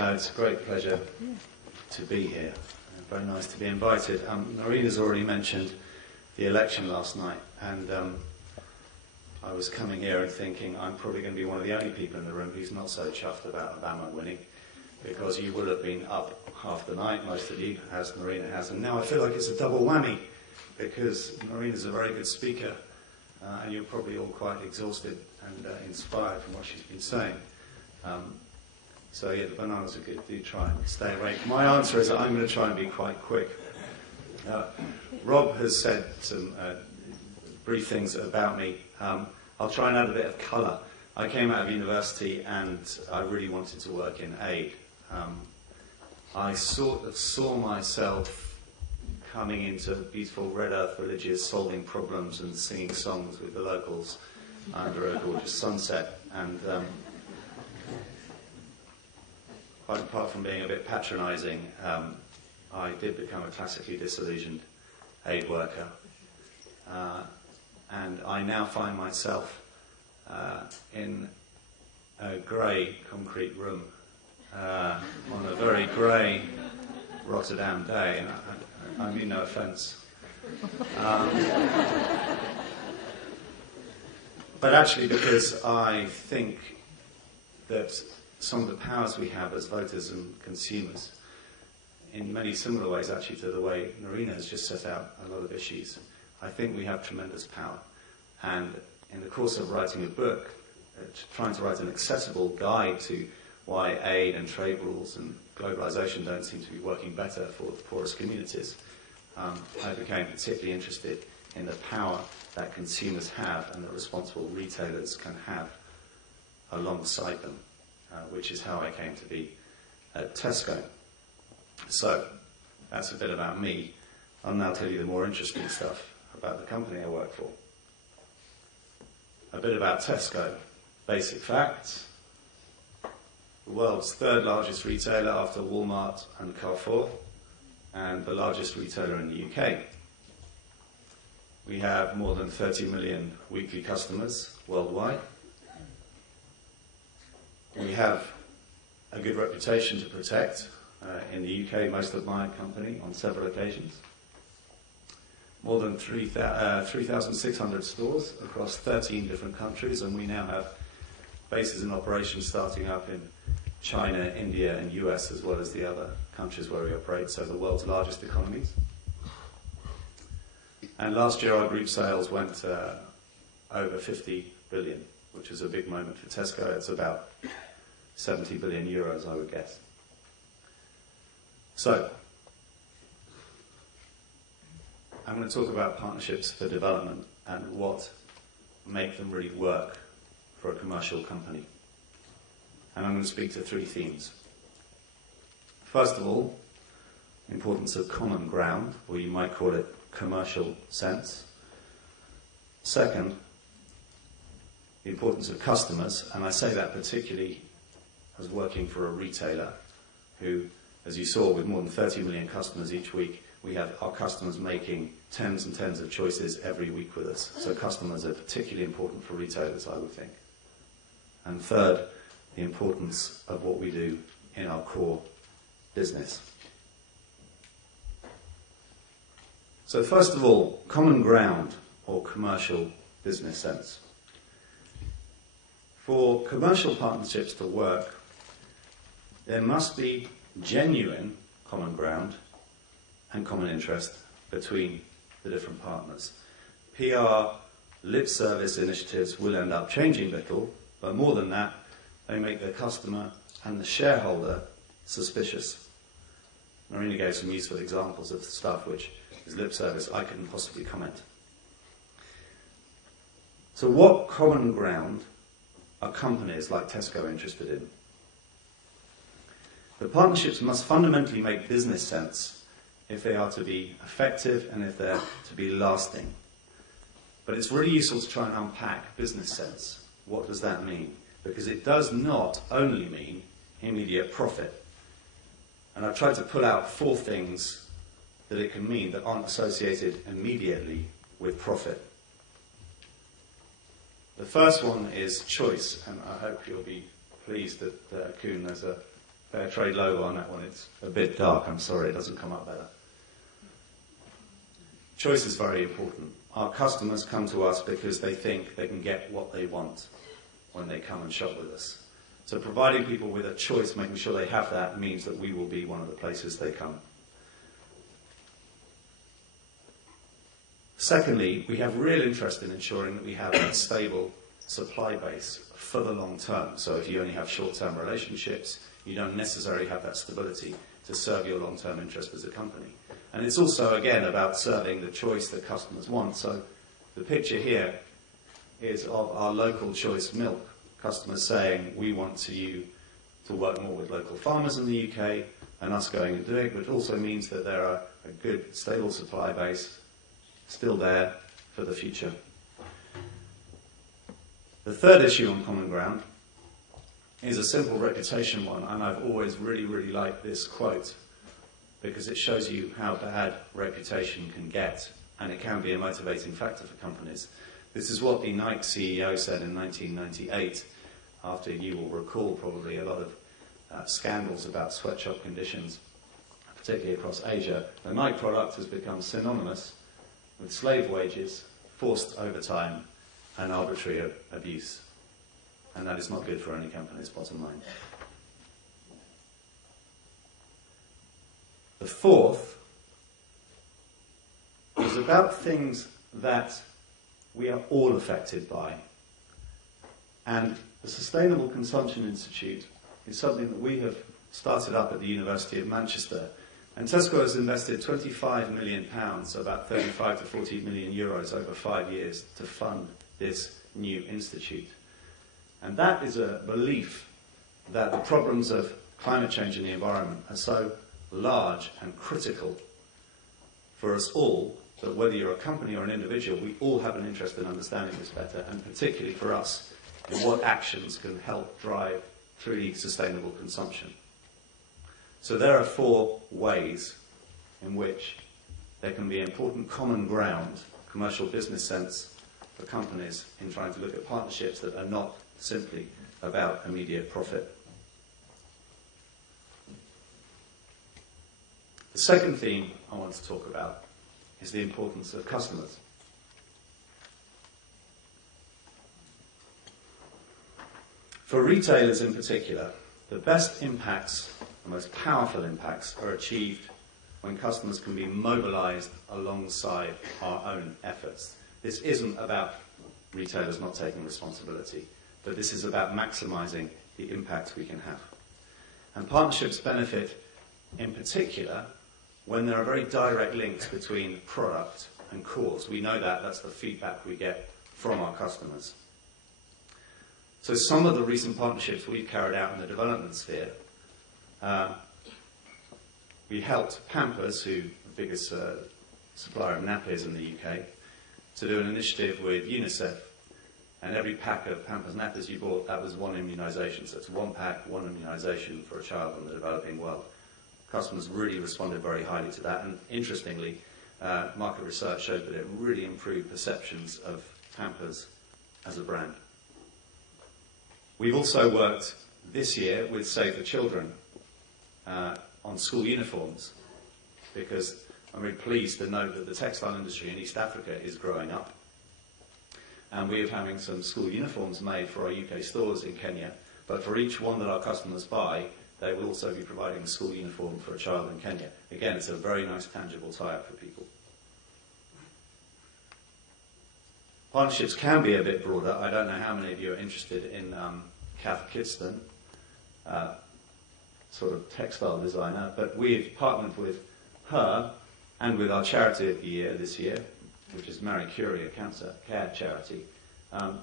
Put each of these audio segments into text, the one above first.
It's a great pleasure to be here. Very nice to be invited. Marina's already mentioned the election last night, and I was coming here and thinking I'm probably going to be one of the only people in the room who's not so chuffed about Obama winning, because you will have been up half the night, most of you, as Marina has, and now I feel like it's a double whammy, because Marina's a very good speaker, and you're probably all quite exhausted and inspired from what she's been saying. So yeah, the bananas are good. Do try and stay awake. My answer is that I'm going to try and be quite quick. Rob has said some brief things about me. I'll try and add a bit of colour. I came out of university and I really wanted to work in aid. I sort of saw myself coming into beautiful red earth villages, solving problems and singing songs with the locals under a gorgeous sunset. And quite apart from being a bit patronising, I did become a classically disillusioned aid worker. And I now find myself in a grey concrete room on a very grey Rotterdam day, and I mean no offence. But actually because I think that some of the powers we have as voters and consumers, in many similar ways actually to the way Marina has just set out a lot of issues, I think we have tremendous power. And in the course of writing a book, trying to write an accessible guide to why aid and trade rules and globalisation don't seem to be working better for the poorest communities, I became particularly interested in the power that consumers have and that responsible retailers can have alongside them, which is how I came to be at Tesco. So, that's a bit about me. I'll now tell you the more interesting stuff about the company I work for. A bit about Tesco. Basic facts. The world's third largest retailer after Walmart and Carrefour, and the largest retailer in the UK. We have more than 30 million weekly customers worldwide. We have a good reputation to protect. In the UK, most admired company on several occasions. More than 3,600 stores across 13 different countries, and we now have bases in operation starting up in China, India and US, as well as the other countries where we operate, so the world's largest economies. And last year our group sales went over 50 billion, which is a big moment for Tesco. It's about 70 billion euros, I would guess. So, I'm going to talk about partnerships for development and what make them really work for a commercial company. And I'm going to speak to three themes. First of all, the importance of common ground, or you might call it commercial sense. Second, the importance of customers, and I say that particularly as working for a retailer who, as you saw, with more than 30 million customers each week, we have our customers making tens and tens of choices every week with us. So customers are particularly important for retailers, I would think. And third, the importance of what we do in our core business. So first of all, common ground or commercial business sense. For commercial partnerships to work, there must be genuine common ground and common interest between the different partners. PR lip service initiatives will end up changing little, but more than that, they make the customer and the shareholder suspicious. Marina gave some useful examples of stuff which is lip service I couldn't possibly comment. So what common ground are companies like Tesco interested in? The partnerships must fundamentally make business sense if they are to be effective and if they're to be lasting. But it's really useful to try and unpack business sense. What does that mean? Because it does not only mean immediate profit. And I've tried to pull out 4 things that it can mean that aren't associated immediately with profit. The first one is choice, and I hope you'll be pleased that Kuhn, there's a fair trade logo on that one. It's a bit dark, I'm sorry, it doesn't come up better. Choice is very important. Our customers come to us because they think they can get what they want when they come and shop with us. So providing people with a choice, making sure they have that, means that we will be one of the places they come. Secondly, we have real interest in ensuring that we have a stable supply base for the long term. So if you only have short-term relationships, you don't necessarily have that stability to serve your long-term interest as a company. And it's also, again, about serving the choice that customers want. So the picture here is of our local choice milk. Customers saying, we want you to work more with local farmers in the UK, and us going and doing it, which also means that there are a good, stable supply base still there for the future. The third issue on common ground is a simple reputation one, and I've always really, really liked this quote because it shows you how bad reputation can get, and it can be a motivating factor for companies. This is what the Nike CEO said in 1998, after, you will recall probably, a lot of scandals about sweatshop conditions, particularly across Asia. The Nike product has become synonymous with slave wages, forced overtime, and arbitrary abuse. And that is not good for any company's bottom line. The fourth is about things that we are all affected by. And the Sustainable Consumption Institute is something that we have started up at the University of Manchester. And Tesco has invested £25 million, so about 35 to 40 million euros over 5 years, to fund this new institute. And that is a belief that the problems of climate change and the environment are so large and critical for us all that whether you're a company or an individual, we all have an interest in understanding this better, and particularly for us, in what actions can help drive truly sustainable consumption. So there are 4 ways in which there can be important common ground, commercial business sense, for companies in trying to look at partnerships that are not simply about immediate profit. The second theme I want to talk about is the importance of customers. For retailers in particular, the best impacts, the most powerful impacts, are achieved when customers can be mobilized alongside our own efforts. This isn't about retailers not taking responsibility, but this is about maximizing the impact we can have. And partnerships benefit in particular when there are very direct links between product and cause. We know that, that's the feedback we get from our customers. So some of the recent partnerships we've carried out in the development sphere, we helped Pampers, who the biggest supplier of nappies in the UK, to do an initiative with UNICEF. And every pack of Pampers nappies you bought, that was 1 immunisation. So it's 1 pack, 1 immunisation for a child in the developing world. Customers really responded very highly to that. And interestingly, market research showed that it really improved perceptions of Pampers as a brand. We've also worked this year with Save the Children on school uniforms, because I'm very pleased to note that the textile industry in East Africa is growing up. And we are having some school uniforms made for our UK stores in Kenya, but for each one that our customers buy, they will also be providing a school uniform for a child in Kenya. Again, it's a very nice tangible tie-up for people. Partnerships can be a bit broader. I don't know how many of you are interested in Kath Kidston, sort of textile designer, but we've partnered with her and with our charity of the year this year, which is Marie Curie, a cancer care charity,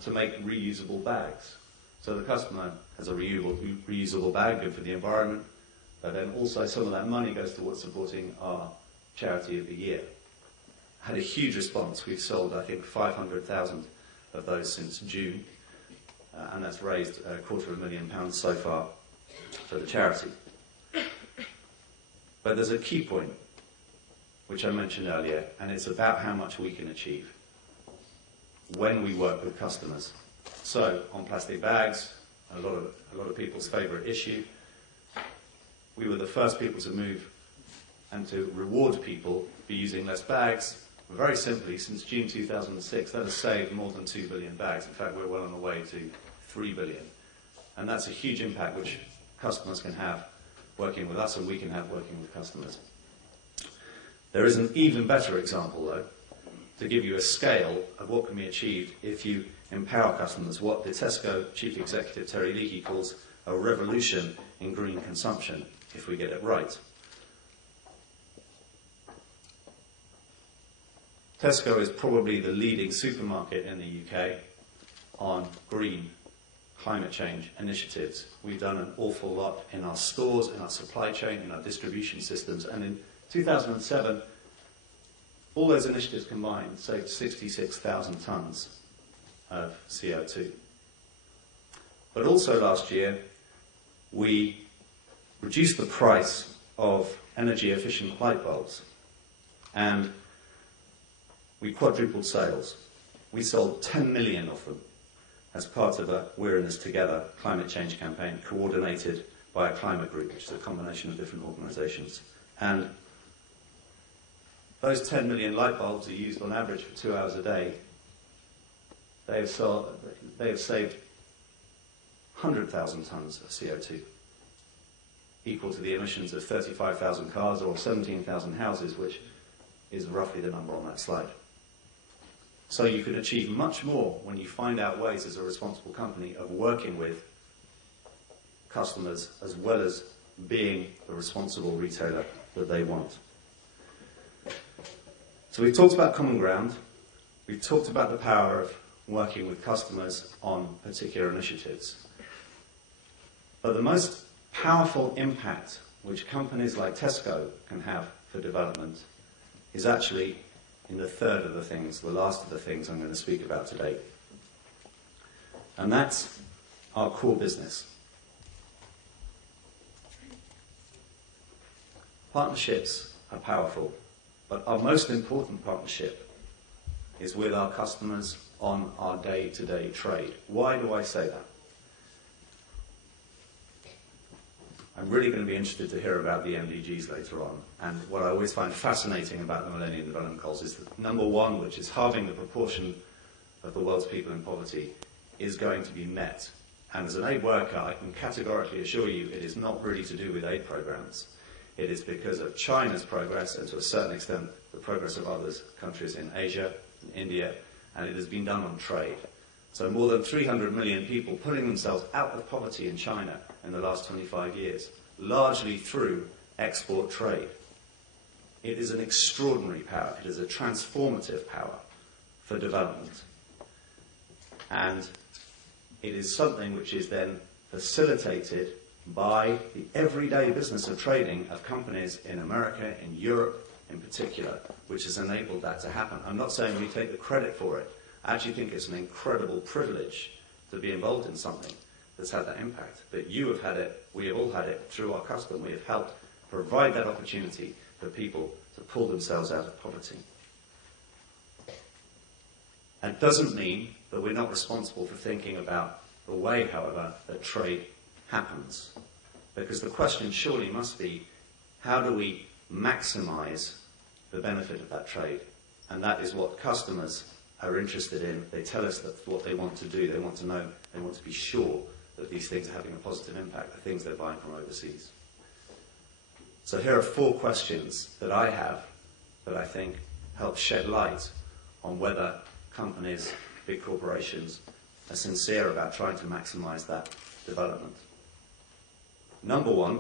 to make reusable bags. So the customer has a reusable bag, good for the environment, but then also some of that money goes towards supporting our charity of the year. Had a huge response. We've sold, I think, 500,000 of those since June, and that's raised £250,000 so far for the charity. But there's a key point, which I mentioned earlier, and it's about how much we can achieve when we work with customers. So, on plastic bags, a lot of people's favourite issue, we were the first people to move and to reward people for using less bags. Very simply, since June 2006, that has saved more than 2 billion bags. In fact, we're well on the way to 3 billion. And that's a huge impact which customers can have working with us and we can have working with customers. There is an even better example, though, to give you a scale of what can be achieved if you empower customers, what the Tesco Chief Executive Terry Leakey calls a revolution in green consumption, if we get it right. Tesco is probably the leading supermarket in the UK on green climate change initiatives. We've done an awful lot in our stores, in our supply chain, in our distribution systems, and in 2007, all those initiatives combined saved 66,000 tonnes of CO2. But also last year, we reduced the price of energy-efficient light bulbs, and we quadrupled sales. We sold 10 million of them as part of a We're in This Together climate change campaign coordinated by a climate group, which is a combination of different organisations. And those 10 million light bulbs are used on average for 2 hours a day. They have saved 100,000 tonnes of CO2, equal to the emissions of 35,000 cars or 17,000 houses, which is roughly the number on that slide. So you can achieve much more when you find out ways as a responsible company of working with customers as well as being the responsible retailer that they want. So we've talked about common ground, we've talked about the power of working with customers on particular initiatives. But the most powerful impact which companies like Tesco can have for development is actually in the third of the things, the last of the things I'm going to speak about today. And that's our core business. Partnerships are powerful, but our most important partnership is with our customers on our day-to-day trade. Why do I say that? I'm really going to be interested to hear about the MDGs later on. And what I always find fascinating about the Millennium Development Goals is that number one, which is halving the proportion of the world's people in poverty, is going to be met. And as an aid worker, I can categorically assure you it is not really to do with aid programs. It is because of China's progress and to a certain extent the progress of other countries in Asia and India, and it has been done on trade. So more than 300 million people pulling themselves out of poverty in China in the last 25 years, largely through export trade. It is an extraordinary power. It is a transformative power for development. And it is something which is then facilitated by the everyday business of trading of companies in America, in Europe in particular, which has enabled that to happen. I'm not saying we take the credit for it. I actually think it's an incredible privilege to be involved in something that's had that impact. But you have had it, we have all had it through our custom. We have helped provide that opportunity for people to pull themselves out of poverty. That doesn't mean that we're not responsible for thinking about the way, however, that trade happens. Because the question surely must be, how do we maximize the benefit of that trade? And that is what customers are interested in. They tell us that's what they want to do. They want to know, they want to be sure that these things are having a positive impact, the things they're buying from overseas. So here are 4 questions that I have that I think help shed light on whether companies, big corporations, are sincere about trying to maximize that development. Number 1,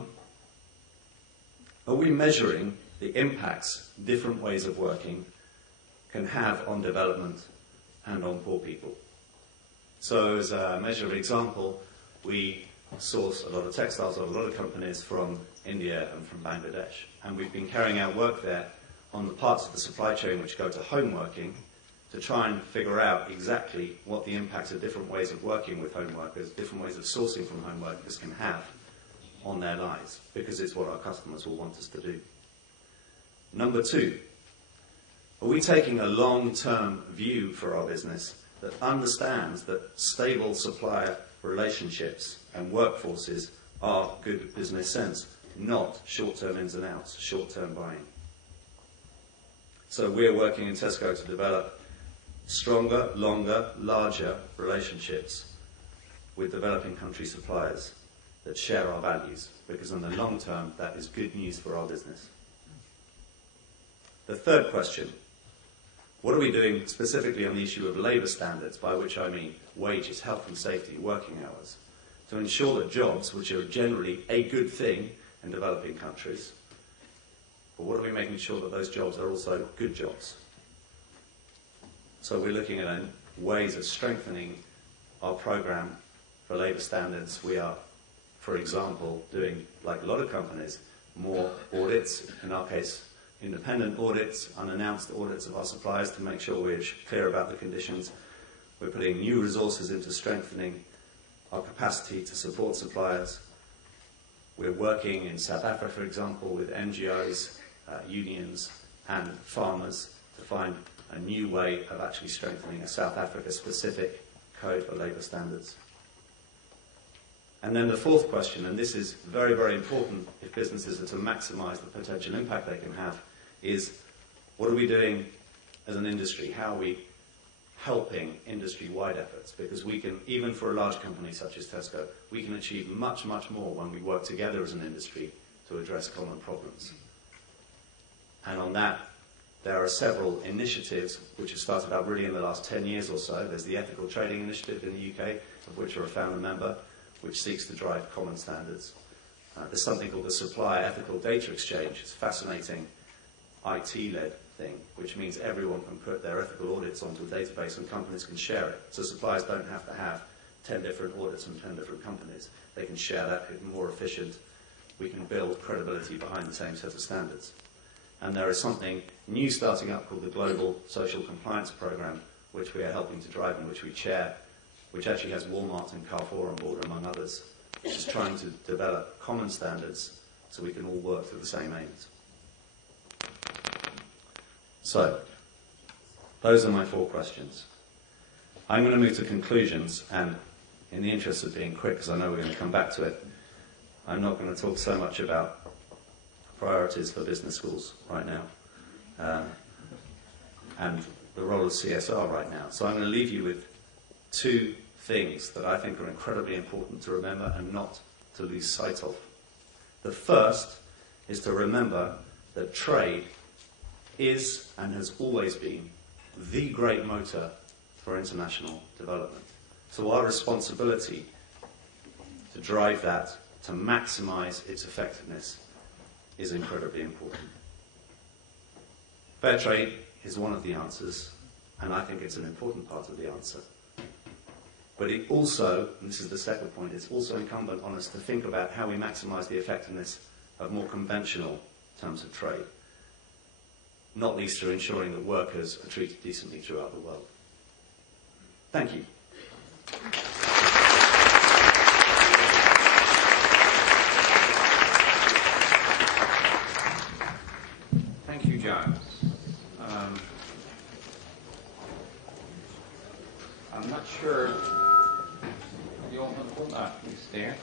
are we measuring the impacts different ways of working can have on development and on poor people? So as a measure of example, we source a lot of textiles of a lot of companies from India and from Bangladesh. And we've been carrying out work there on the parts of the supply chain which go to home working to try and figure out exactly what the impacts of different ways of working with home workers, different ways of sourcing from home workers can have on their lives, because it's what our customers will want us to do. Number 2, are we taking a long-term view for our business that understands that stable supplier relationships and workforces are good business sense? not short-term ins and outs, short-term buying. So we're working in Tesco to develop stronger, longer, larger relationships with developing country suppliers that share our values, because in the long term, that is good news for our business. The third question, what are we doing specifically on the issue of labour standards, by which I mean wages, health and safety, working hours, to ensure that jobs, which are generally a good thing in developing countries, but what are we making sure that those jobs are also good jobs? So we're looking at ways of strengthening our programme for labour standards. We are, for example, doing, like a lot of companies, more audits, in our case, independent audits, unannounced audits of our suppliers to make sure we're clear about the conditions. We're putting new resources into strengthening our capacity to support suppliers. We're working in South Africa, for example, with NGOs, unions and farmers to find a new way of actually strengthening a South Africa-specific code for labour standards. And then the fourth question, and this is very, very important if businesses are to maximise the potential impact they can have, is what are we doing as an industry? How are we helping industry-wide efforts? Because we can, even for a large company such as Tesco, we can achieve much, much more when we work together as an industry to address common problems. And on that, there are several initiatives which have started out really in the last 10 years or so. There's the Ethical Trading Initiative in the UK, of which we're a founder member, which seeks to drive common standards. There's something called the Supplier Ethical Data Exchange. It's a fascinating IT-led thing, which means everyone can put their ethical audits onto a database and companies can share it. So suppliers don't have to have 10 different audits from 10 different companies. They can share that, it's more efficient. We can build credibility behind the same set of standards. And there is something new starting up called the Global Social Compliance Programme, which we are helping to drive and which we chair, which actually has Walmart and Carrefour on board, among others, which is trying to develop common standards so we can all work to the same aims. So, those are my 4 questions. I'm going to move to conclusions, and in the interest of being quick, because I know we're going to come back to it, I'm not going to talk so much about priorities for business schools right now, and the role of CSR right now. So I'm going to leave you with 2 things that I think are incredibly important to remember and not to lose sight of. The first is to remember that trade is and has always been the great motor for international development. So our responsibility to drive that, to maximise its effectiveness, is incredibly important. Fair trade is one of the answers, and I think it's an important part of the answer. But it also, and this is the second point, it's also incumbent on us to think about how we maximise the effectiveness of more conventional terms of trade, not least through ensuring that workers are treated decently throughout the world. Thank you. Thank you, Giles. I'm not sure. You want to stay?